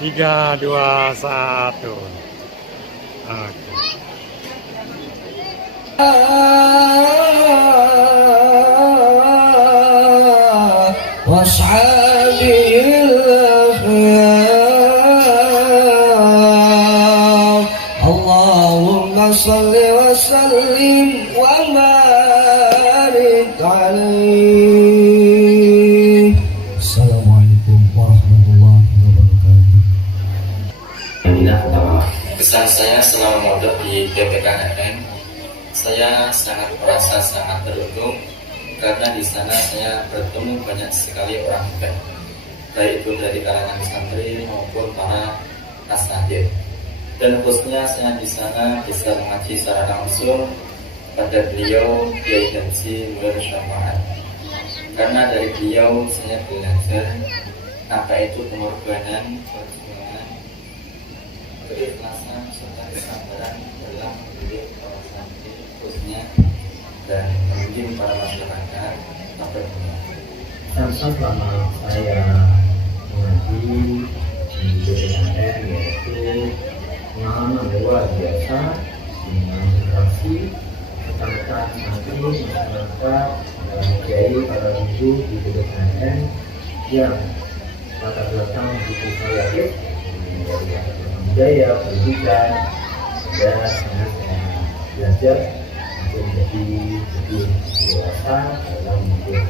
Tiga, dua, satu. Oke. Allahumma salli wa sallim wa barik alaihi. Assalamualaikum warahmatullahi wabarakatuh. Kesan saya selama mondok di PPKN, saya sangat merasa sangat beruntung karena di sana saya bertemu banyak sekali orang baik, baik itu dari kalangan santri maupun para asatidz. Dan khususnya saya di sana bisa mengaji secara langsung pada beliau Kiai Haji Mulya Syamaat. Karena dari beliau saya belajar apa itu pengorbanan, perjuangan, keikhlasan serta kesabaran dalam mendidik para santri khususnya dan mungkin para masyarakat sampai selama saya mengaji di PPKN, yaitu pengalaman luar biasa dengan interaksi rekan-rekan santri, masyarakat, kiai, para guru di PPKN yang latar belakang buku variatif dari budaya, pendidikan, dan sangat belajar untuk menjadi lebih dewasa dalam hidup.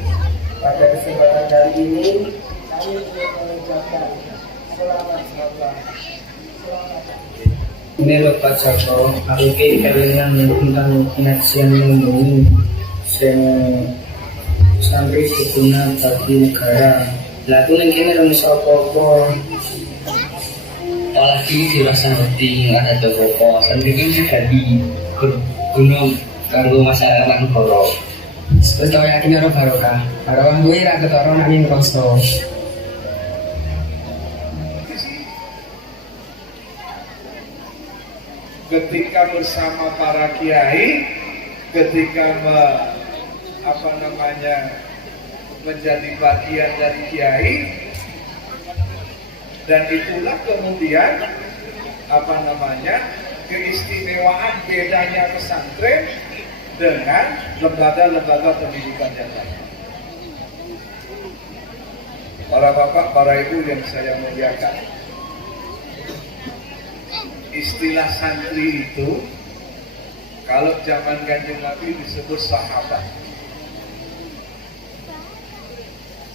Pada kesempatan kali ini kami ingin mengucapkan selamat datang. Melo Pacako, aku kelingan tentang penyaksian membumi sampai berguna bagi negara. Lalu nanti ada apa-apa. apalagi dirasa ngerti ada toko sampai kan jadi berguna kanggo masyarakat negara. Terus tau yakin ada barokah. Barokah gue ra ketara nang ning rasa. Ketika bersama para kiai, ketika menjadi bagian dari kiai, dan itulah kemudian keistimewaan bedanya pesantren dengan lembaga-lembaga pendidikan yang lain. Para bapak, para ibu yang saya muliakan, istilah santri itu kalau zaman Kanjeng Nabi disebut sahabat.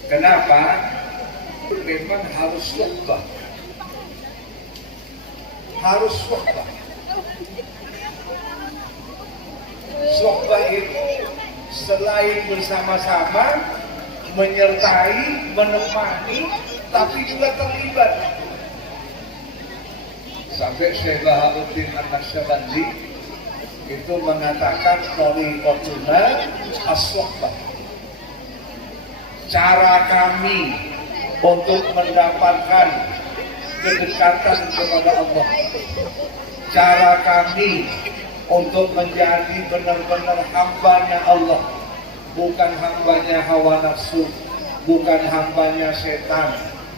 Kenapa? Memang harus suhbah. Harus suhbah. Suhbah itu selain bersama-sama, menyertai, menemani, tapi juga terlibat. Sampai Syekh Baharuddin An-Naqsyabandi itu mengatakan thariqatuna as-suhbah. Cara kami untuk mendapatkan kedekatan kepada Allah, cara kami untuk menjadi benar-benar hambanya Allah, bukan hambanya hawa nafsu, bukan hambanya setan,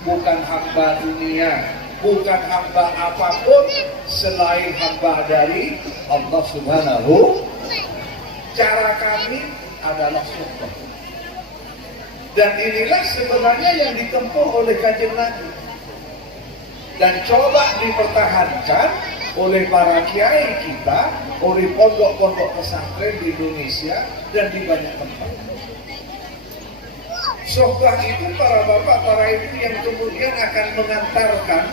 bukan hamba dunia, bukan hamba apapun selain hamba dari Allah Subhanahu. Cara kami adalah suhbah. Dan inilah sebenarnya yang ditempuh oleh Kanjeng Nabi dan coba dipertahankan oleh para kiai kita, oleh pondok-pondok pesantren di Indonesia dan di banyak tempat. Suhbah itu para bapak, para ibu yang kemudian akan mengantarkan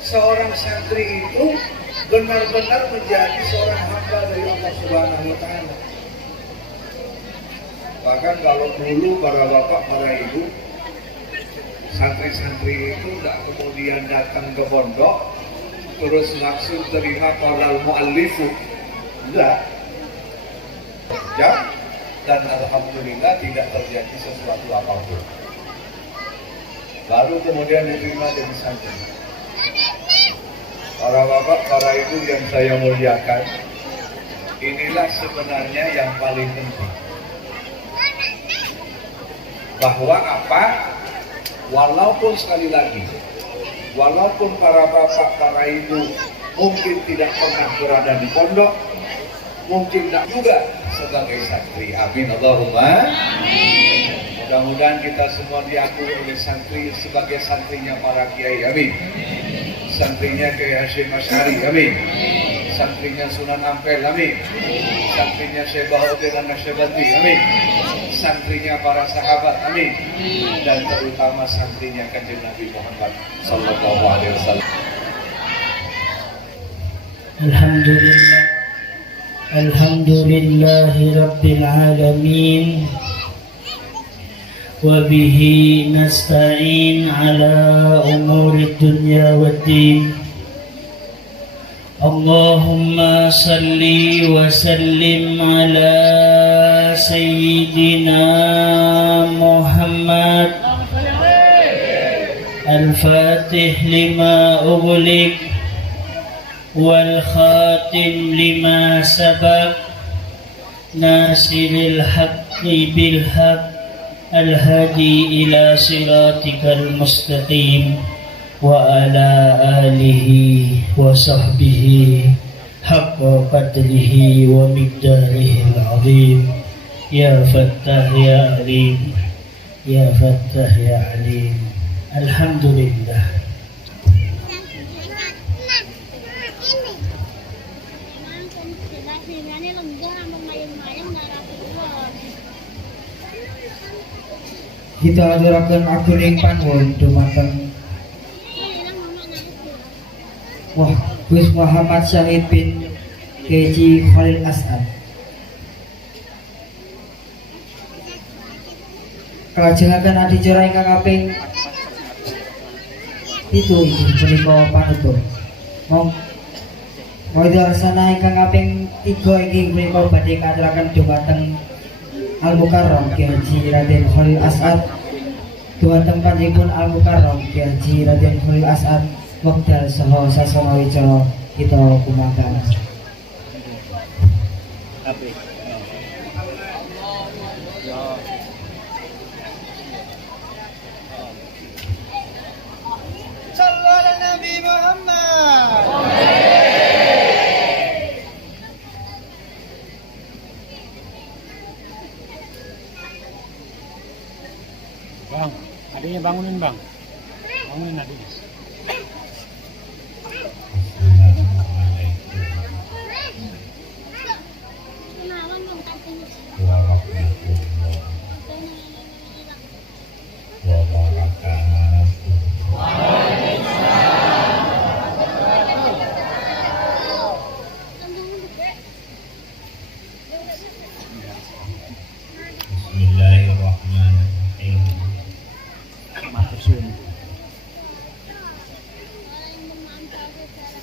seorang santri itu benar-benar menjadi seorang hamba dari Allah Subhanahu wa Ta'ala. Bahkan kalau dulu para bapak, para ibu, santri-santri itu tidak kemudian datang ke pondok terus langsung terima qalal muallifu, enggak. Ya, dan alhamdulillah tidak terjadi sesuatu apapun. Baru kemudian diterima jadi santri. Para bapak, para ibu yang saya muliakan, inilah sebenarnya yang paling penting. bahwa apa? Walaupun sekali lagi, walaupun para bapak, para ibu mungkin tidak pernah berada di pondok, mungkin tidak juga sebagai santri. Amin Allahumma. Mudah-mudahan kita semua diakui oleh santri sebagai santrinya para kiai. Amin. Santrinya Kiai Hasyim Asy'ari. Amin. Santrinya Sunan Ampel. Amin. Santrinya Syekh Bahaudin An-Nasyabandi. Amin. Santrinya para sahabat. Amin. Dan terutama santrinya Kanjeng Nabi Muhammad sallallahu alaihi wasallam. Alhamdulillah. Alhamdulillahi Rabbil Alamin. وبه نستعين على أمور الدنيا والدين اللهم صل وسلم على سيدنا محمد الفاتح لما أغلق والخاتم لما سبق ناصر الحق بالحق الهادي إلى صراطك المستقيم وعلى آله وصحبه حق قدره ومقداره العظيم يا فتاح يا عليم يا فتاح يا عليم. الحمد لله. Kita aturaken agung panuwun dumateng Gus Muhammad Syahid bin Keji Khalil As'ad. Kelajengaken adicara ingkang kaping 7 punika panutup. Modal sana ingkang kaping 3 inggih punika badhe katuraken dumateng Al-Mukarram Kiai Haji Raden Khalil As'ad. Dumateng panjenengan Al-Mukarram Kiai Haji Raden Khalil As'ad wekdal saha sasana wicara kita kumangkan. Sallallahu alaihi Nabi Muhammad. Bang, adiknya bangunin bang. Bangunin adiknya. Bismillahirrahmanirrahim.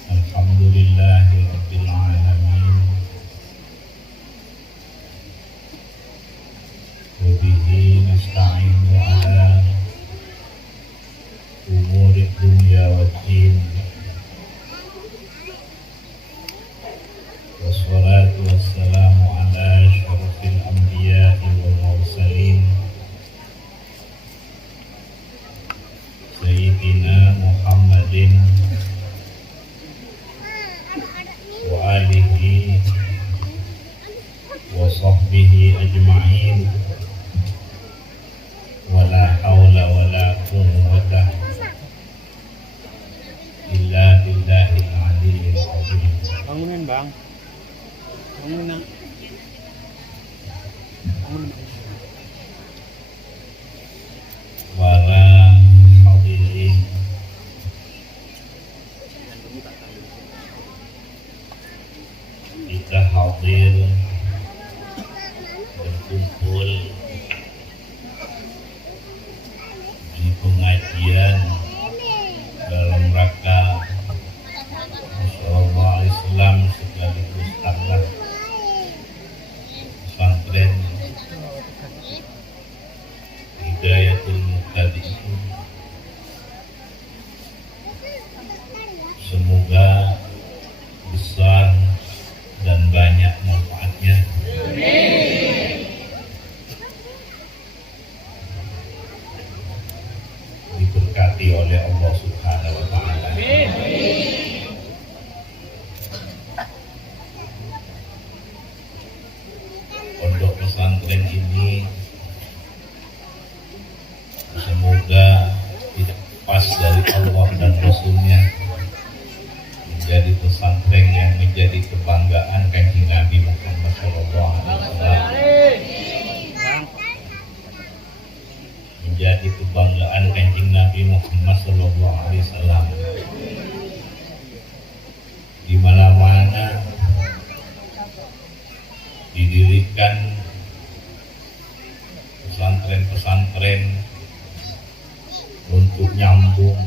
Alhamdulillahirabbil alamin. Wa bihi nasta'inu ala umuri dunya waddin. Wassalatu wassalamu ala asyrafil anbiya'i wal mursalin Sayyidina Muhammadin wa alihi wa sahbihi ajma'in. Wala hawla wala quwwata illa billahil aliyyil azim. Bangunin bang. Bangunin na. Bangunin. Para hadirin kita hadir berkumpul di pengajian dalam rangka musyawarah Islam sekaligus taklah pesantren Hidayatul Muhtadin. Semoga besar dan banyak manfaatnya pesantren ini semoga tidak lepas dari Allah dan Rasulnya, menjadi pesantren yang menjadi kebanggaan Kanjeng Nabi Muhammad SAW, menjadi kebanggaan Kanjeng Nabi Muhammad SAW, di mana-mana didirikan pesantren-pesantren untuk nyambung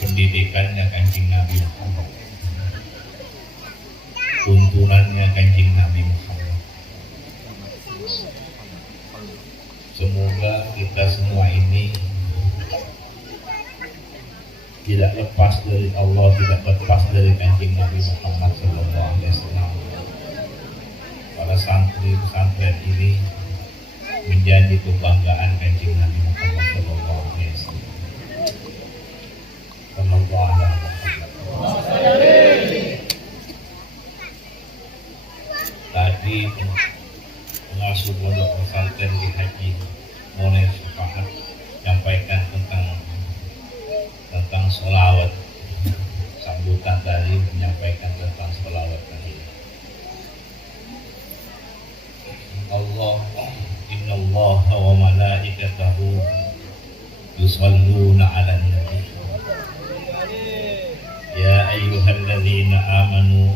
pendidikannya Kanjeng Nabi Muhammad, tuntunannya Kanjeng Nabi Muhammad. Semoga kita semua ini tidak lepas dari Allah, tidak lepas dari Kanjeng Nabi Muhammad SAW. Para santri pesantren ini menjadi kebanggaan Kanjeng Nabi Muhammad SAW. Tadi pengasuh pondok pesantren di Haji Moner Supahat menyampaikan tentang sholawat. Sambutan tadi menyampaikan tentang sholawat tadi. Innallaha wa malaikatahu yusholluna 'alan nabi. Ya ayyuhalladzina amanu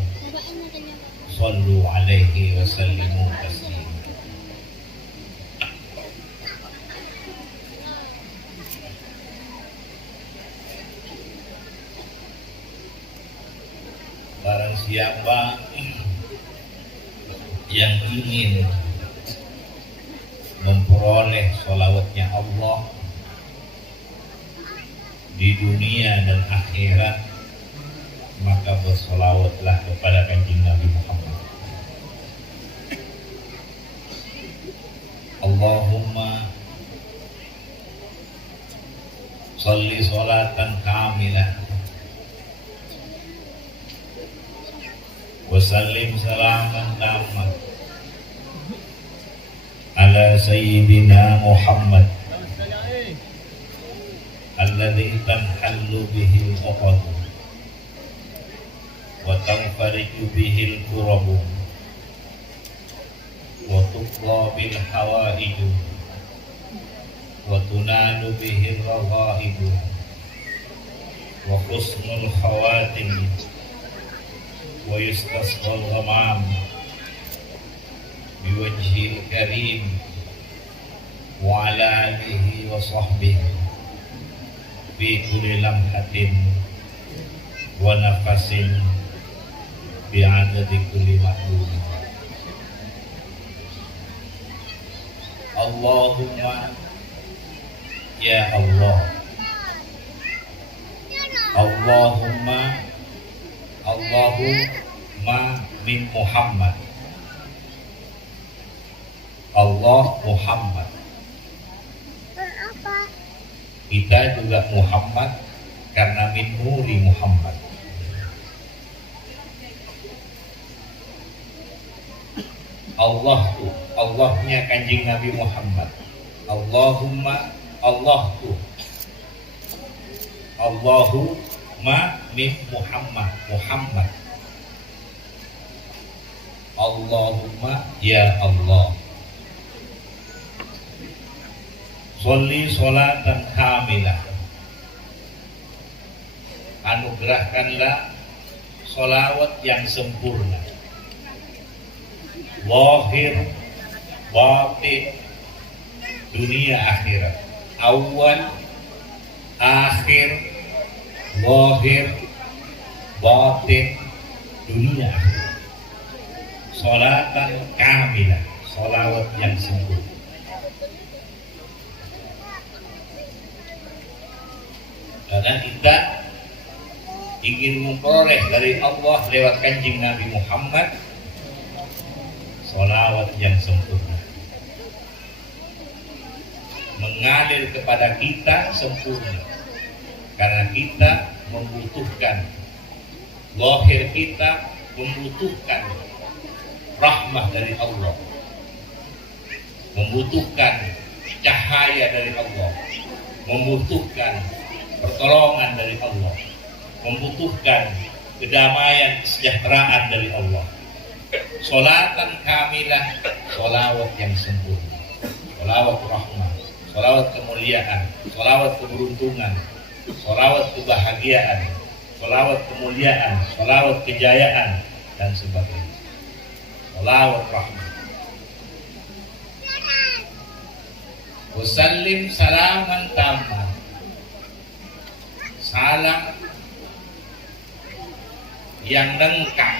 shollu 'alaihi wa sallimu taslima. Barang siapa yang ingin memperoleh sholawatnya Allah di dunia dan akhirat, maka bersolawatlah kepada Kanjeng Nabi Muhammad. Allahumma sholli sholatan kamilah wa sallim salaman tamman ala sayyidina Muhammad alladzi tanhallu bihi al-uqad wa tanfariju bihi al-kurab wa tuqla bil hawaij wa tunalu bihi al-raghaib wa husnul khawatim wa yustasqal ghamam biwajhil karim wa ala alihi wa sahbihi fi kulli lamhatin wa nafasin bi'adadi kulli ma'lum. Allahumma ya Allah, Allahumma min Muhammad, Allah Muhammad. Kita juga Muhammad karena min nuri Muhammad. Allahnya Kanjeng Nabi Muhammad. Allahumma min Muhammad. Allahumma ya Allah, sholli sholatan kamilah, anugerahkanlah sholawat yang sempurna, lahir batin dunia akhirat, awal akhir lahir batin dunia akhirat. Sholatan kamilah, sholawat yang sempurna. Karena kita ingin memperoleh dari Allah lewat Kanjeng Nabi Muhammad sholawat yang sempurna, mengalir kepada kita sempurna, Karena kita membutuhkan, lahir kita membutuhkan rahmah dari Allah, membutuhkan cahaya dari Allah, membutuhkan pertolongan dari Allah, membutuhkan kedamaian, kesejahteraan dari Allah. Sholatan kamilah, sholawat yang sempurna, sholawat rahmah, sholawat kemuliaan, sholawat keberuntungan, sholawat kebahagiaan, sholawat kemuliaan, sholawat kejayaan, dan sebagainya. Sholawat rahmah. Wasallim salaman tamman. Salam yang lengkap.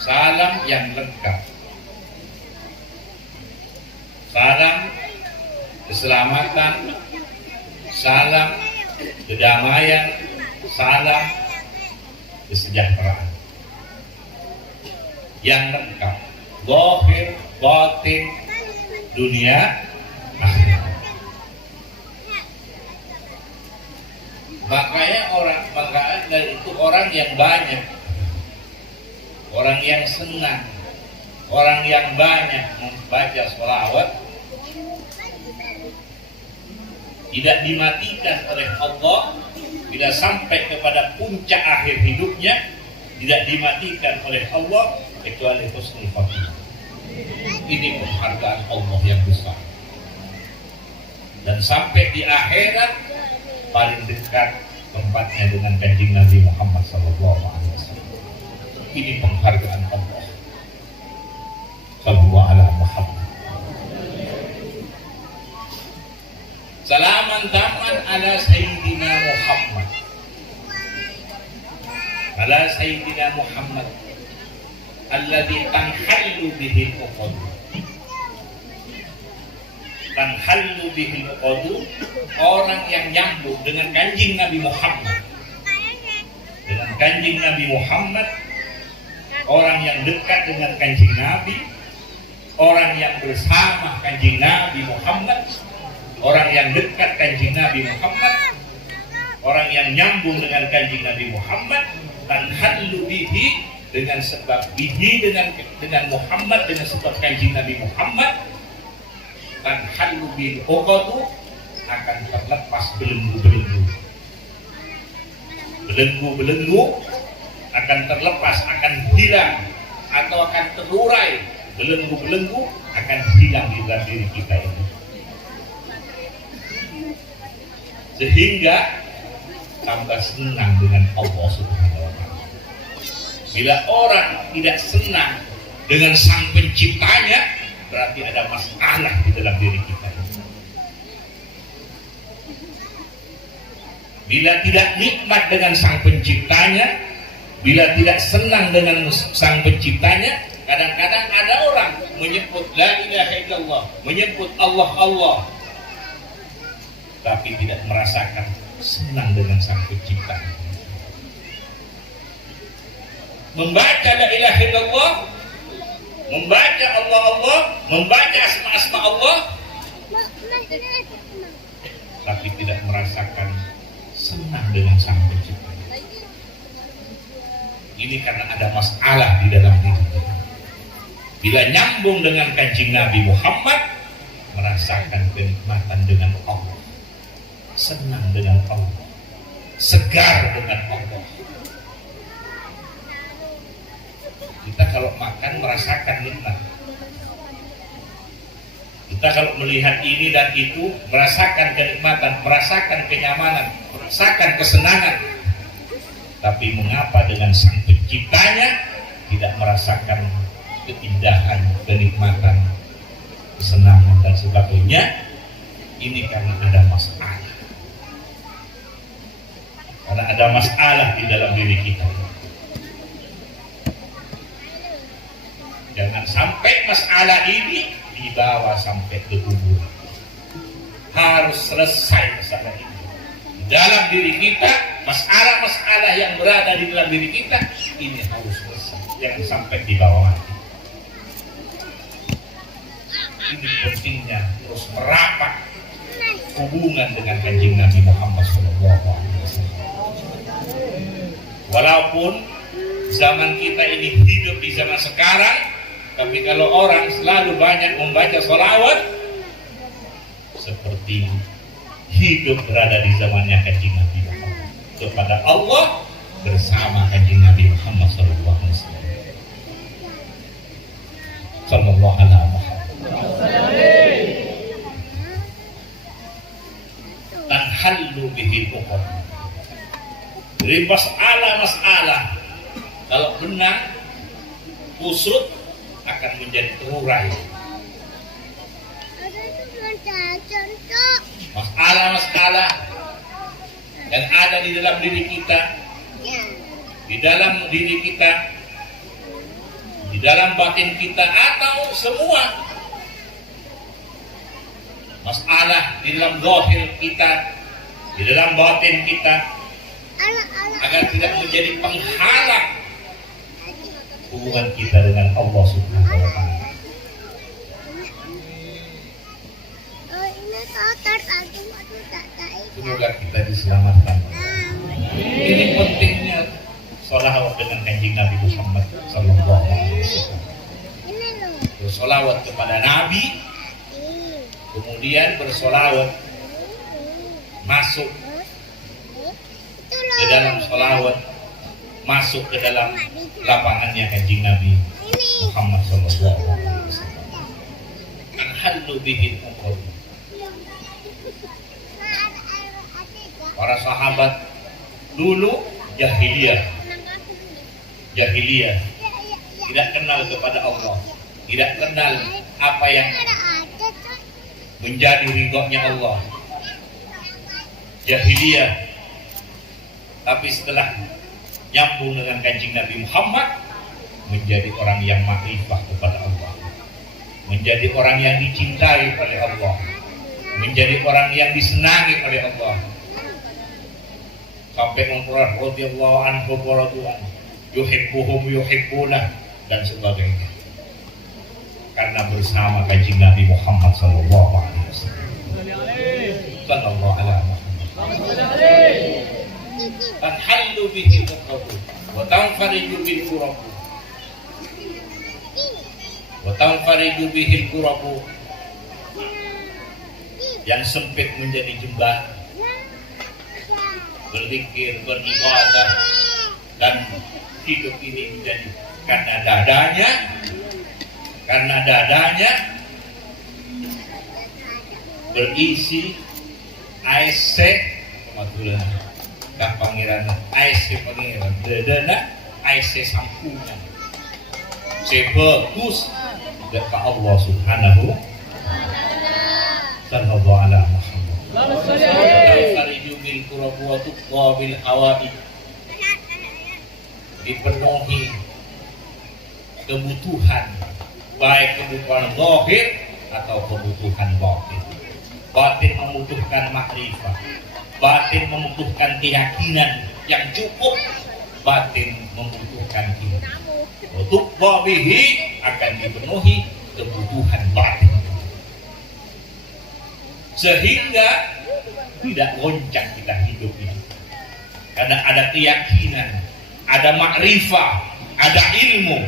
Salam yang lengkap. Salam keselamatan, salam kedamaian, salam kesejahteraan yang lengkap, zahir, batin, dunia, akhirat. Makanya itu orang yang banyak, orang yang senang, orang yang banyak membaca sholawat tidak dimatikan oleh Allah, tidak sampai kepada puncak akhir hidupnya, tidak dimatikan oleh Allah kecuali husnul khatimah. Ini penghargaan Allah yang besar. Dan sampai di akhirat paling dekat tempatnya dengan kanjeng Nabi Muhammad SAW. Ini penghargaan Allah. Sallallahu alaihi Muhammad. Salaman taman ala Sayyidina Muhammad. Ala Sayyidina Muhammad alladhi tanhallu bihi al-uqad. Tanhallu bihi al-uqad, orang yang nyambung dengan kanjeng Nabi Muhammad. Dengan kanjeng Nabi Muhammad, orang yang dekat dengan kanjeng Nabi, orang yang bersama kanjeng Nabi Muhammad, orang yang dekat kanjeng Nabi Muhammad, orang yang nyambung dengan kanjeng Nabi Muhammad, dan halu bihi dengan sebab bihi dengan Muhammad, dengan sebab kanjeng Nabi Muhammad, dan halu bihi uqadu, akan terlepas belenggu-belenggu. Belenggu-belenggu akan terlepas, akan hilang, atau akan terurai. Belenggu-belenggu akan hilang di dalam diri kita ini. Sehingga tambah senang dengan Allah Subhanahu wa Ta'ala. Bila orang tidak senang dengan Sang Penciptanya, berarti ada masalah di dalam diri kita. Bila tidak nikmat dengan Sang Penciptanya, bila tidak senang dengan Sang Penciptanya, kadang-kadang ada orang menyebut la ilaha illallah, menyebut Allah Allah, tapi tidak merasakan senang dengan Sang Pencipta. Membaca la ilaha illallah, membaca Allah Allah, membaca asma-asma Allah, tapi tidak merasakan senang dengan Sang Pencipta. Ini karena ada masalah di dalam diri. Bila nyambung dengan kanjeng Nabi Muhammad, merasakan kenikmatan dengan Allah, senang dengan Allah, segar dengan Allah. Kita kalau makan merasakan nikmat. Kita kalau melihat ini dan itu merasakan kenikmatan, merasakan kenyamanan, merasakan kesenangan. Tapi mengapa dengan Sang Penciptanya tidak merasakan keindahan, kenikmatan, kesenangan dan sebagainya? Ini karena ada masalah. Karena ada masalah di dalam diri kita. Jangan sampai masalah ini dibawa sampai ke kubur. Harus selesai masalah ini. Di dalam diri kita, masalah-masalah yang berada di dalam diri kita, ini harus selesai. Jangan sampai dibawa mati. Ini pentingnya terus merapat hubungan dengan kanjeng Nabi Muhammad SAW. Walaupun zaman kita ini hidup di zaman sekarang, tapi kalau orang selalu banyak membaca sholawat, seperti hidup berada di zamannya kanjeng Nabi Muhammad kepada Allah bersama kanjeng Nabi Muhammad SAW. Sallallahu alaihi wasallam. Dan halu bihi uqad. Dari masalah kalau benar kusut akan menjadi terurai. Masalah yang ada di dalam diri kita, di dalam batin kita, atau semua masalah di dalam zahir kita, di dalam batin kita, agar tidak menjadi penghalang hubungan kita dengan Allah Subhanahu wa Ta'ala. Semoga kita diselamatkan. Ini pentingnya sholawat dengan kanjeng Nabi Muhammad Sallallahu Alaihi Wasallam. Bersolawat kepada Nabi, kemudian bersolawat masuk ke dalam sholawat, masuk ke dalam lapangannya kanjeng Nabi Muhammad Sallallahu Alaihi Wasallam. Al-halu bihi uqad. Para sahabat dulu jahiliyah tidak kenal kepada Allah, tidak kenal apa yang menjadi ridhonya Allah, jahiliyah. Tapi setelah nyambung dengan kanjeng Nabi Muhammad, menjadi orang yang makrifah kepada Allah, menjadi orang yang dicintai oleh Allah, menjadi orang yang disenangi oleh Allah, sampai memperoleh radhiyallahu anhu wa radwan, yuhibbuhum yuhibbunah, dan sebagainya. Karena bersama kanjeng Nabi Muhammad sallallahu alaihi wasallam. Sallallahu alaihi wasallam. Tanhallu bihi uqadu wa tanfariju bil qurabu. Wa tanfariju bihi qurabu. Yang sempit menjadi jembatan, berzikir, beribadah, dan hidup ini menjadi karena dadanya berisi ASC kebetulan kah pangeran ASC pangeran dadana ASC sampunya sebagus ke Allah Subhanahu sallallahu alaihi wasallam. Dipenuhi kebutuhan, baik kebutuhan zahir atau kebutuhan batin. Batin membutuhkan makrifah, batin membutuhkan keyakinan yang cukup, batin membutuhkan iman. Untuk babihi akan dipenuhi kebutuhan batin, sehingga tidak goncang kita hidup ini, karena ada keyakinan, ada makrifah, ada ilmu.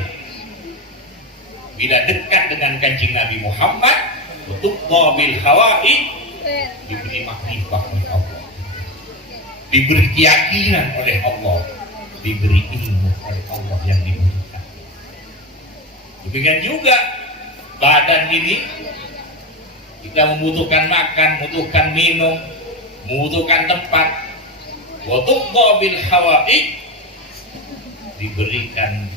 Bila dekat dengan kanjeng Nabi Muhammad, untuk mobil hawa'i, diberi makrifah oleh Allah, diberi keyakinan oleh Allah, diberi ilmu oleh Allah yang diberikan. Demikian juga badan ini, kita membutuhkan makan, membutuhkan minum, membutuhkan tempat. Untuk mobil hawa'i, diberikan,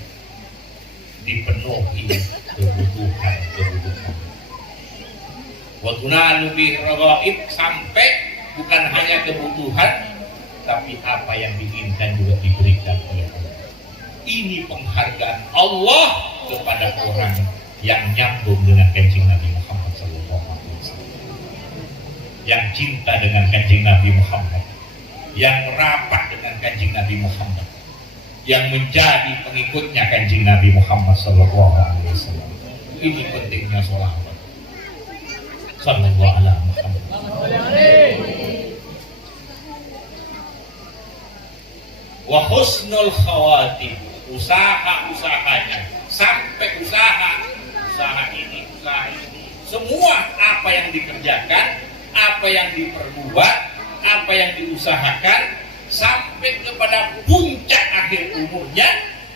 dipenuhi kebutuhan. Wadunalu birragaib, sampai bukan hanya kebutuhan, tapi apa yang diinginkan juga diberikan oleh Allah. Ini penghargaan Allah kepada orang yang nyambung dengan kanjeng Nabi Muhammad SAW, yang cinta dengan kanjeng Nabi Muhammad, yang rapat dengan kanjeng Nabi Muhammad, yang menjadi pengikutnya kanjeng Nabi Muhammad SAW. Ini pentingnya sholawat. sallallahu alaihi Muhammad. Wa husnul khawatim, usaha-usahanya sampai usaha ini, semua apa yang dikerjakan, apa yang diperbuat, apa yang diusahakan sampai kepada puncak akhir umurnya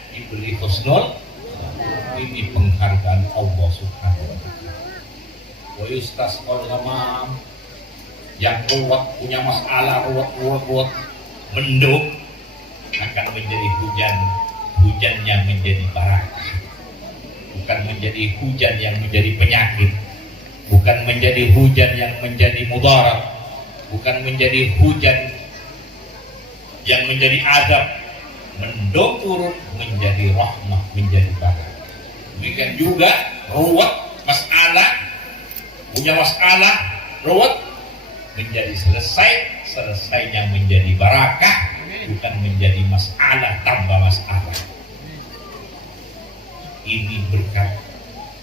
diberi husnul. Ini penghargaan Allah Subhanahu wa taala. Wa yustasqal ghamam, yang ruwet punya masalah ruwet mendung akan menjadi hujan, hujannya menjadi barakah, bukan menjadi hujan yang menjadi penyakit, bukan menjadi hujan yang menjadi mudarat, bukan menjadi hujan yang menjadi azab. Mendung turun menjadi rahmah, menjadi barakah. Demikian juga ruwet masalah, punya masalah ruwet menjadi selesainya menjadi barakah, bukan menjadi masalah tambah masalah. Ini berkat,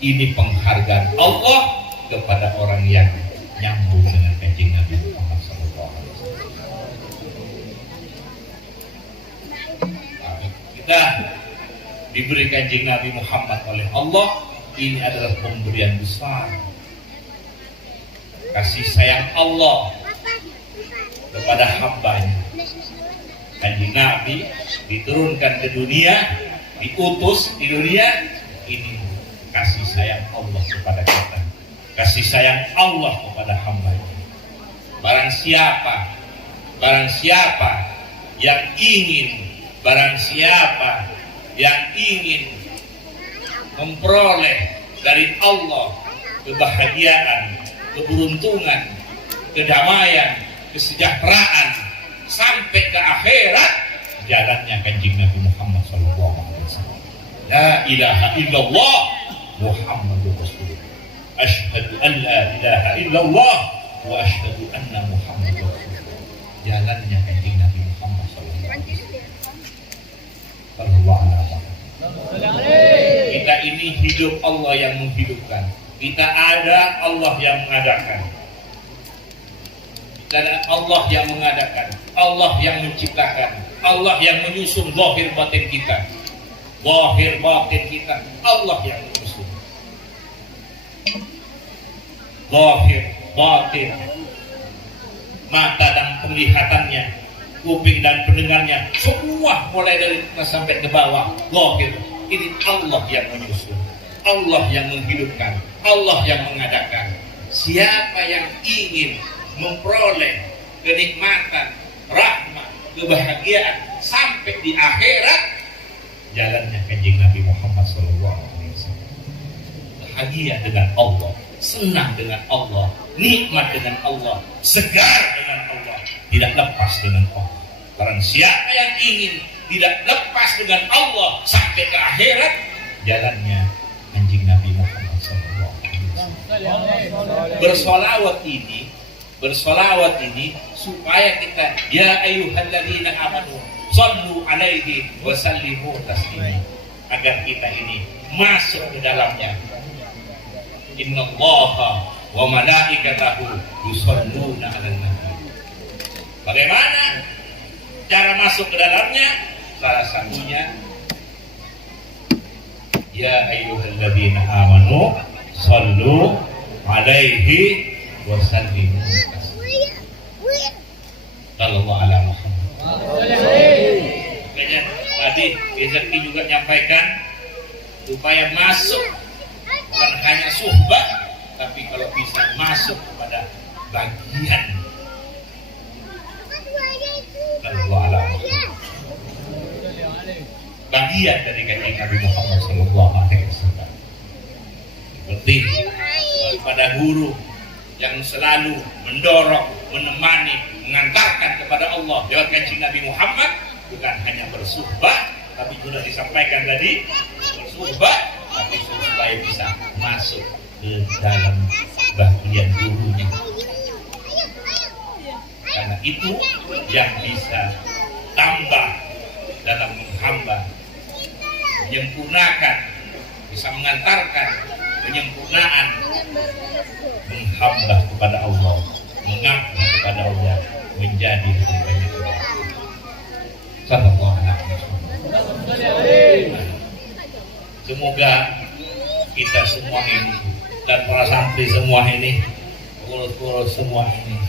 ini penghargaan Allah kepada orang yang nyambung dengan kanjeng Nabi Muhammad SAW. Kita diberi kanjeng Nabi Muhammad oleh Allah, ini adalah pemberian besar, kasih sayang Allah kepada hambanya. Kanjeng Nabi diturunkan ke dunia, diutus di dunia, ini kasih sayang Allah kepada kita, kasih sayang Allah kepada hambanya. Barang siapa yang ingin, barang siapa yang ingin memperoleh dari Allah kebahagiaan, keberuntungan, kedamaian, kesejahteraan sampai ke akhirat, jalannya kanjeng Nabi Muhammad SAW. La ilaha illallah Muhammadur Rasulullah. Asyhadu an la ilaha illallah wa asyhadu anna Muhammadur Rasulullah. Jalannya kanjeng Nabi Muhammad SAW. Kita ini hidup Allah yang menghidupkan. Kita ada Allah yang mengadakan. Dan Allah yang mengadakan, Allah yang menciptakan, Allah yang menyusun zahir batin kita. Zahir batin kita, Allah yang menyusun. Zahir batin, mata dan penglihatannya, kuping dan pendengarnya, semua mulai dari atas sampai ke bawah. Zahir, ini Allah yang menyusun, Allah yang menghidupkan, Allah yang mengadakan. Siapa yang ingin memperoleh kenikmatan, rahmat, kebahagiaan sampai di akhirat, jalannya kanjeng Nabi Muhammad SAW. Bahagia dengan Allah, senang dengan Allah, nikmat dengan Allah, segar dengan Allah, tidak lepas dengan Allah. Barang siapa yang ingin tidak lepas dengan Allah sampai ke akhirat, jalannya kanjeng Nabi Muhammad SAW. Bersolawat ini supaya kita, ya ayyuhalladzina amanu shallu alaihi wa sallimu taslima, agar kita ini masuk ke dalamnya. Innallaha wa malaikatahu yusholluna 'alan nabi. Bagaimana cara masuk ke dalamnya? Salah satunya, ya ayyuhalladzina amanu shallu alaihi wa sallimu taslima. Sallallahu alaihi Muhammad. Makanya tadi Rezeki juga nyampaikan supaya masuk bukan hanya suhbah, tapi kalau bisa masuk kepada bagian. Sallallahu alaihi Muhammad. Bagian dari kanjeng Nabi Muhammad sallallahu alaihi wasallam. Seperti pada guru yang selalu mendorong, menemani, mengantarkan kepada Allah lewat kanjeng Nabi Muhammad, bukan hanya bersuhbah, tapi sudah disampaikan tadi, bersuhbah, tapi supaya bisa masuk ke dalam bagian gurunya. Karena itu yang bisa tambah dalam menghamba, menyempurnakan, bisa mengantarkan penyempurnaan menghamba kepada Allah, mengabdi kepada Allah, menjadi hambanya Allah. Sallallahu alaihi wasallam. Semoga kita semua ini dan para santri semua ini, pengurus-pengurus semua ini,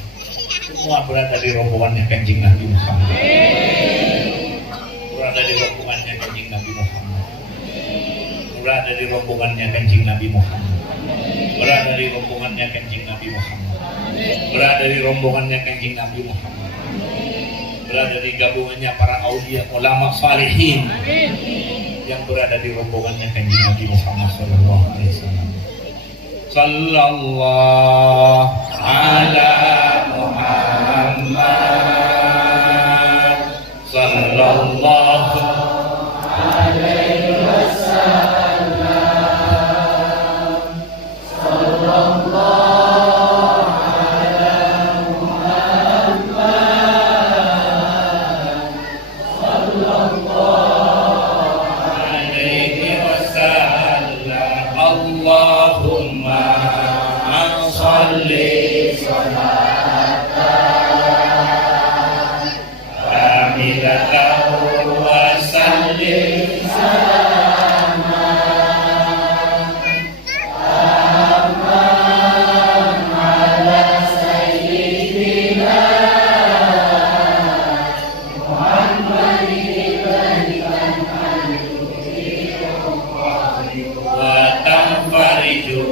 semua berada di rombongannya Kanjeng Nabi Muhammad. Berada di rombongannya Kanjeng Nabi Muhammad. Berada di rombongannya Kanjeng Nabi Muhammad. Berada di rombongannya Kanjeng Nabi Muhammad. Berada di rombongannya Kanjeng Nabi Muhammad. Berada di gabungannya para aulia ulama salihin yang berada di rombongannya Kanjeng Nabi Muhammad sallallahu alaihi wasallam. Sallallahu ala Muhammad sallallahu alaihi wasallam. Sallallahu ala Muhammad sallallahu alaihi wasallam. Allahumma sholli sholatan kamilatan wa sallim salaman tamman ala sayyidina Muhammadin wa tanfariju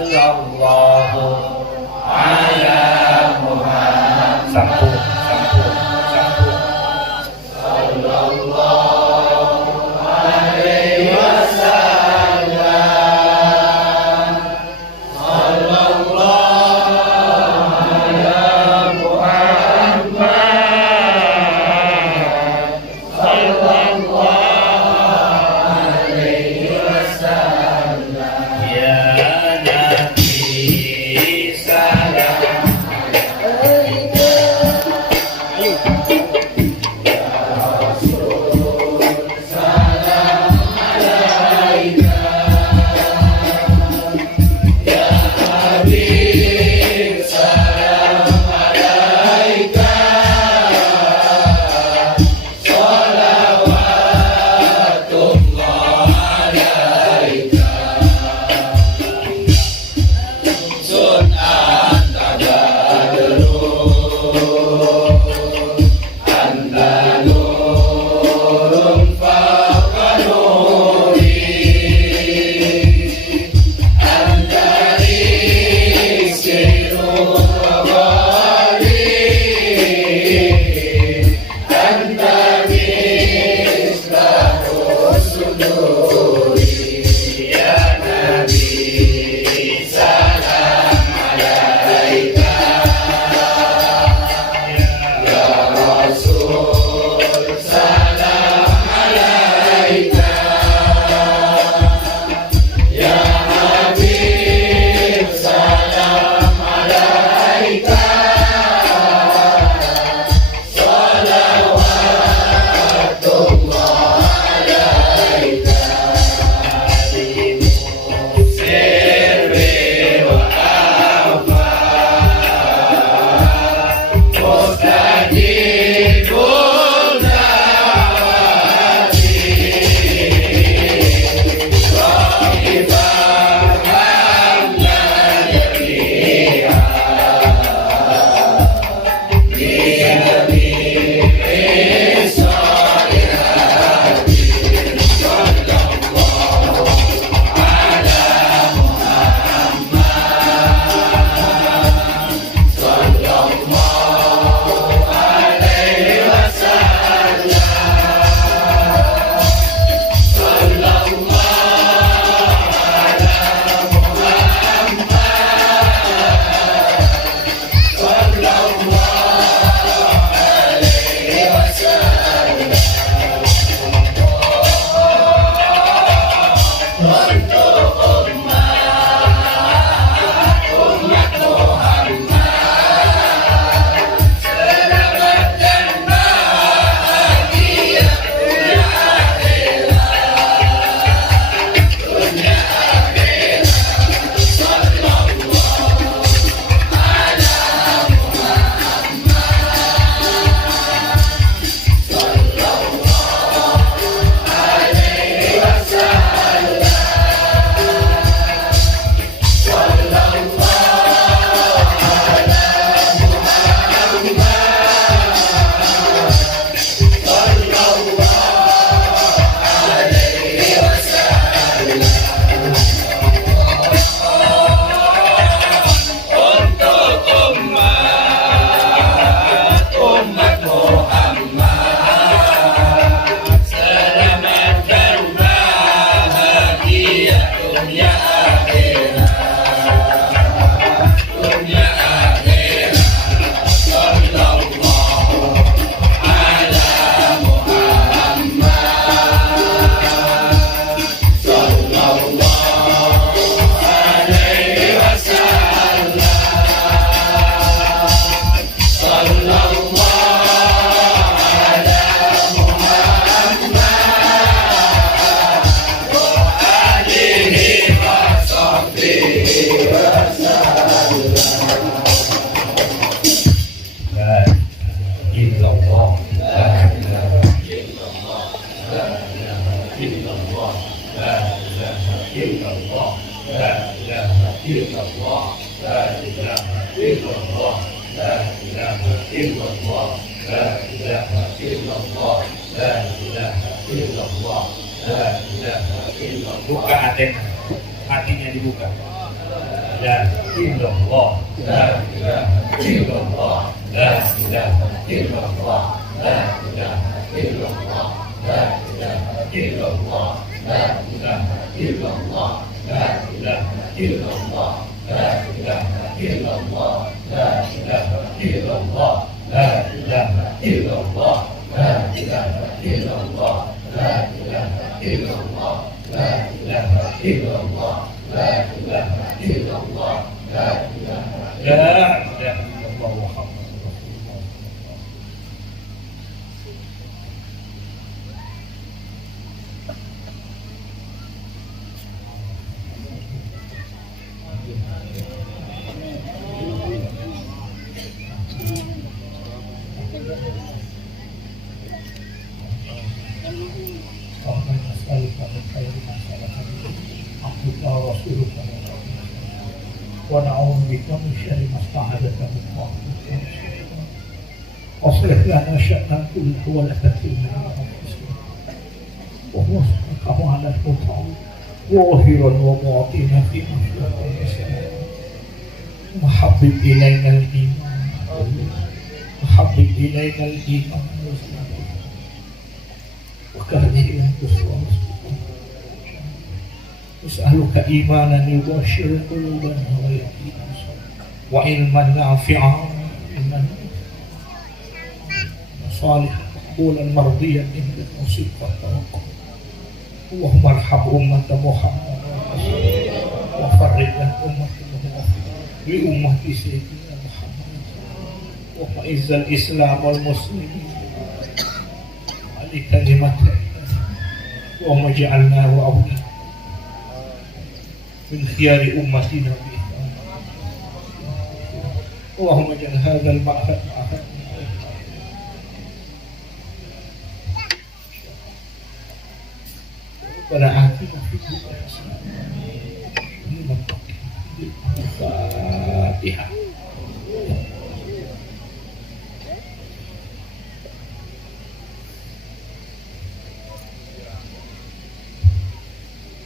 sallallahu ala Muhammad. Sampun, sampun, sampun. Sallallahu alaihi wasallam. Sallallahu ala Muhammad. Sallallahu alaihi wasallam. Ya Nabi salam. Ya Rasul illallah, la ilaha illallah, la ilaha illallah, la ilaha illallah, la ilaha illallah, la ilaha illallah, la ilaha illallah. Buka hatinya dibuka. La illallah, la ilaha illallah, la ilaha illallah, la ilaha illallah, la ilaha illallah, la ilaha illallah, la ilaha illallah, la ilaha illallah, la ilaha illallah, la ilaha illallah, la ilaha illallah, la ilaha illallah, la ilaha illallah, la ilaha illallah, la ilaha illallah Muhammad. ونعوذ بك من شر ما استعاذك من الله. أصلح لنا شأننا كله ولا تكلنا إلى أنفسنا ووفقه على الخطأ ظاهرا وباطنا في أخلاق الإسلام وحبب إلينا الإيمان وحبب إلينا الإيمان وكره إلى الكفر نسألك إيمانا يبشر قلوبنا ويقينا وعلما نافعا صالحا مقبولا مرضيا عندك وصدقا توقع. اللهم ارحم أمة محمد وفرج عن أمة محمد بأمة سيدنا محمد وأعز الإسلام والمسلمين على كلمته اللهم اجعلنا وأولادنا من خيار أمتنا اللهم اجعل هذا المعهد ربنا آتنا في الدنيا حسنة الفاتحة.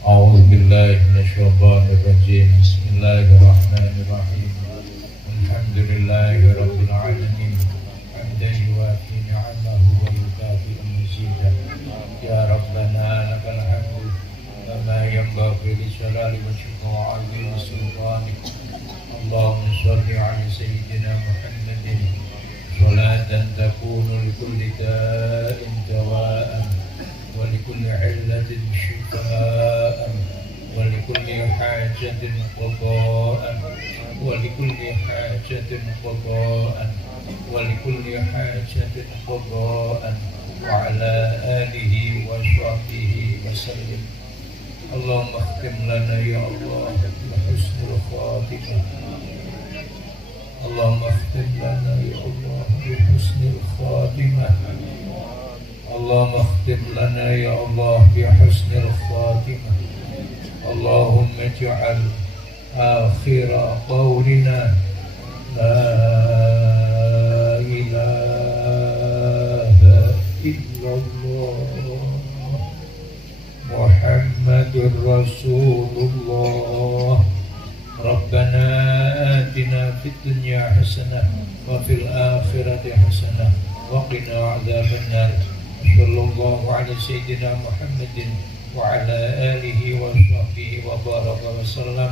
أعوذ بالله من الشيطان الرجيم. بسم الله الرحمن الرحيم. الحمد لله رب العالمين حمدا يوافي نعمه ويكافئ مزيدا. يا ربنا لك الحمد كما ينبغي لجلال وجهك وعظيم سلطانك. اللهم صل على سيدنا محمد صلاة تكون لكل داء دواء ولكل علة شفاء ولكل حاجة قضاء ولكل حاجة قضاء ولكل حاجة قضاء وعلى آله وصحبه وسلم. اللهم اختم لنا يا الله بحسن الخاتمة. اللهم اختم لنا يا الله بحسن الخاتمة. اللهم اختم لنا يا الله بحسن الخاتمة. اللهم اجعل آخر قولنا لا إله إلا الله محمد رسول الله. ربنا آتنا في الدنيا حسنة وفي الآخرة حسنة وقنا عذاب النار. صلى الله على سيدنا محمد وعلى آله وصحبه وبارك وسلم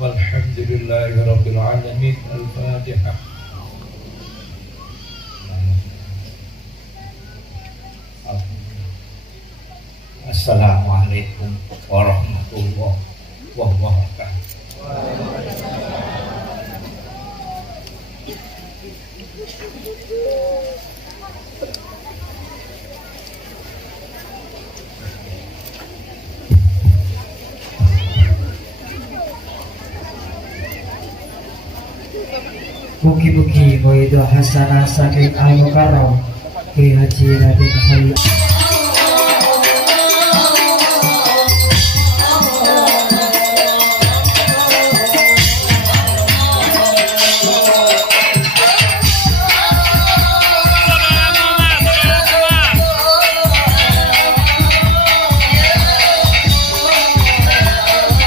والحمد لله رب العالمين. الفاتحة. Assalamualaikum warahmatullahi wabarakatuh. Mugi-mugi Waidah Hasanah saking Al-Mukarram Ki Haji Raden Khalil